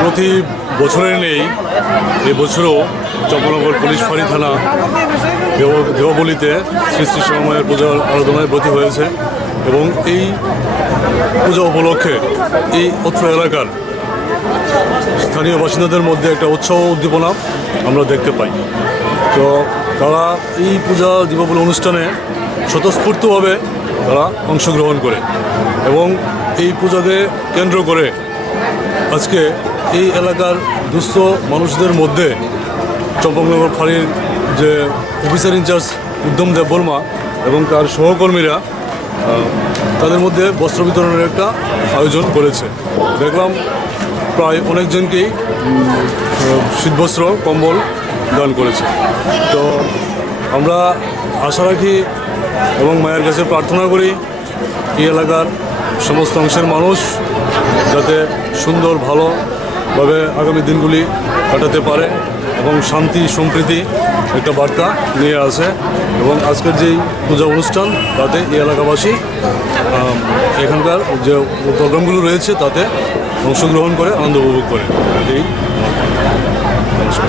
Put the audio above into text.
প্রতি বছরের নেই এবছরও চম্পানগর পুলিশ ফাঁড়ি থানা দেওয়াবলিতে শ্রী শ্রী শ্যামামায়ের পূজার আরাধনায় ব্রতী হয়েছে এবং এই পূজা উপলক্ষে এই অত্র এলাকার স্থানীয় বাসিন্দাদের মধ্যে একটা উৎসাহ উদ্দীপনা আমরা দেখতে পাই। তো তারা এই পূজা দীপাবলি অনুষ্ঠানে স্বতঃস্ফূর্তভাবে তারা অংশগ্রহণ করে এবং এই পূজাকে কেন্দ্র করে আজকে এই এলাকার দুস্থ মানুষদের মধ্যে চম্পানগর ফাঁড়ির যে অফিসার ইনচার্জ উদ্যম দেব বর্মা এবং তার সহকর্মীরা তাদের মধ্যে বস্ত্র বিতরণের একটা আয়োজন করেছে। দেখলাম প্রায় অনেকজনকেই শীতবস্ত্র কম্বল দান করেছে। তো আমরা আশা রাখি এবং মায়ের কাছে প্রার্থনা করি এই এলাকার সমস্ত অংশের মানুষ যাতে সুন্দর ভালোভাবে আগামী দিনগুলি কাটাতে পারে এবং শান্তি সম্প্রীতি একটা বার্তা নিয়ে আসে এবং আজকের যেই পূজা অনুষ্ঠান তাতে এই এলাকাবাসী এখানকার যে প্রোগ্রামগুলো রয়েছে তাতে অংশগ্রহণ করে আনন্দ উপভোগ করে। এই নমস্কার।